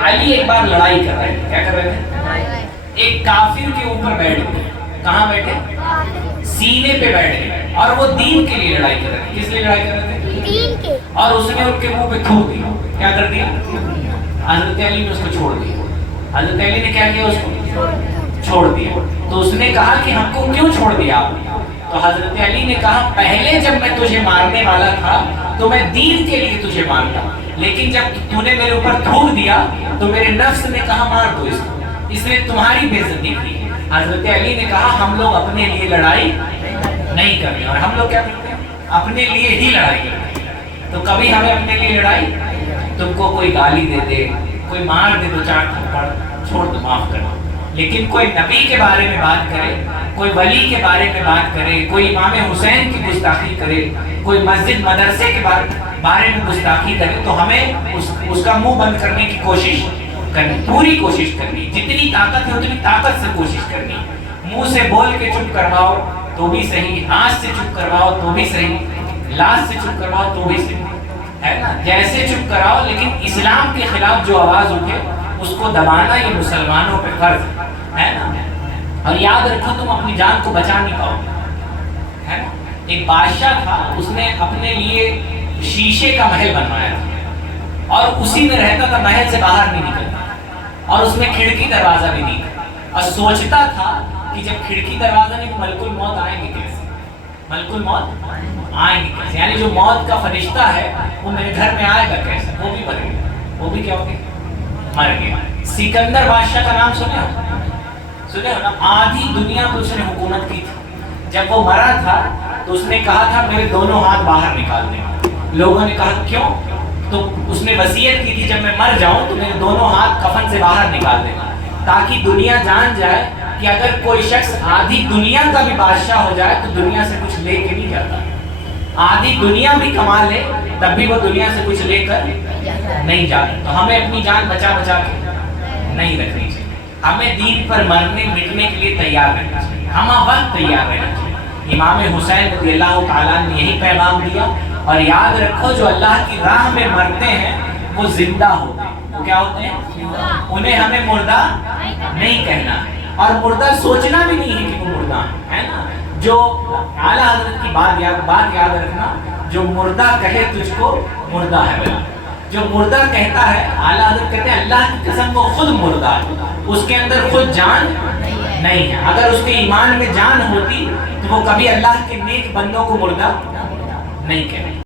علی ایک بار لڑائی کر رہے تھے. کیا کر رہے تھے؟ ایک کافر کے اوپر بیٹھ گئے. کہاں بیٹھے؟ سینے پہ بیٹھ گئے. اور وہ دین کے لیے لڑائی کر رہے تھے. کس لیے لڑائی کر رہے تھے؟ دین کے. اور اس نے ان کے منہ پہ تھوک دیا. کیا کر دیا؟ حضرت علی نے اس کو چھوڑ دیا. حضرت علی نے کیا کیا؟ اس کو چھوڑ دیا. تو اس نے کہا کہ ہم کو کیوں چھوڑ دیا آپ نے؟ تو حضرت علی نے کہا پہلے جب میں تجھے مارنے والا تھا تو میں دین کے لیے تجھے مارتا, لیکن جب تو نے میرے اوپر تھوک دیا تو میرے نفس نے کہا مار دو اس کو, اس نے تمہاری بے عزتی کی. حضرت علی نے کہا ہم لوگ اپنے لیے لڑائی نہیں کرتے, اور ہم لوگ کیا کرتے ہیں؟ اپنے لیے ہی لڑائی کرتے ہیں. تو کبھی ہمیں اپنے لیے لڑائی, تم کو کوئی گالی دے دے, کوئی مار دے دو چار تھپڑ, چھوڑ دو, معاف کرنا. لیکن کوئی نبی کے بارے میں بات کرے, کوئی ولی کے بارے میں بات کرے, کوئی امام حسین کی گستاخی کرے, کوئی مسجد مدرسے کے بارے میں گستاخی کرے, تو ہمیں اس کا منہ بند کرنے کی کوشش کرنی, پوری کوشش کرنی. جتنی طاقت ہے اتنی طاقت سے کوشش کرنی. منہ سے بول کے چپ کرواؤ تو بھی صحیح, ہاتھ سے چپ کرواؤ تو بھی صحیح, لاش سے چپ کرواؤ تو بھی صحیح, ہے نا. جیسے چپ کراؤ, لیکن اسلام کے خلاف جو آواز اٹھے اس کو دبانا یہ مسلمانوں پہ فرض ہے نا. اور یاد رکھو تم اپنی جان کو بچا نہیں پاؤ, ہے نا. ایک بادشاہ تھا, اس نے اپنے لیے شیشے کا محل بنوایا تھا اور اسی میں رہتا تھا, محل سے باہر نہیں نکلتا, اور اس میں کھڑکی دروازہ بھی نہیں تھا. اور سوچتا تھا کہ جب کھڑکی دروازہ نہیں تو ملک الموت آئیں گے کیسے, ملک الموت آئیں گے کیسے, یعنی جو موت کا فرشتہ ہے وہ میرے گھر میں آئے گا کیسے, وہ بھی مر گیا, وہ بھی کیا ہو گیا, مر گیا. سکندر بادشاہ کا نام سنے ہو نا, آدھی دنیا پہ اس نے حکومت کی تھی. جب وہ مرا تھا تو اس نے کہا تھا میرے دونوں ہاتھ باہر نکال دیں. لوگوں نے کہا کیوں؟ تو اس نے وصیت کی تھی جب میں مر جاؤں تو میرے دونوں ہاتھ کفن سے باہر نکال دینا, تاکہ دنیا جان جائے کہ اگر کوئی شخص آدھی دنیا کا بھی بادشاہ ہو جائے تو دنیا سے کچھ لے کے نہیں جاتا. آدھی دنیا بھی کما لے تب بھی وہ دنیا سے کچھ لے کر نہیں جاتا. تو ہمیں اپنی جان بچا بچا کے نہیں رکھنی چاہیے. ہمیں دین پر مرنے مٹنے کے لیے تیار رہنا چاہیے, ہم وقت تیار رہنا چاہیے. امام حسین رضی اللہ تعالیٰ نے یہی پیغام دیا. اور یاد رکھو جو اللہ کی راہ میں مرتے ہیں وہ زندہ ہوتے ہیں. وہ کیا ہوتے ہیں؟ انہیں ہمیں مردہ نہیں کہنا ہے, اور مردہ سوچنا بھی نہیں ہے کہ وہ مردہ ہے نا. جو اعلیٰ حضرت کی بات یاد رکھنا, جو مردہ کہے تجھ کو مردہ ہے بلا. جو مردہ کہتا ہے, اعلیٰ حضرت کہتے ہیں اللہ کی قسم وہ خود مردہ ہے, اس کے اندر خود جان نہیں ہے. اگر اس کے ایمان میں جان ہوتی تو وہ کبھی اللہ کے نیک بندوں کو مردہ نہیں کہتے.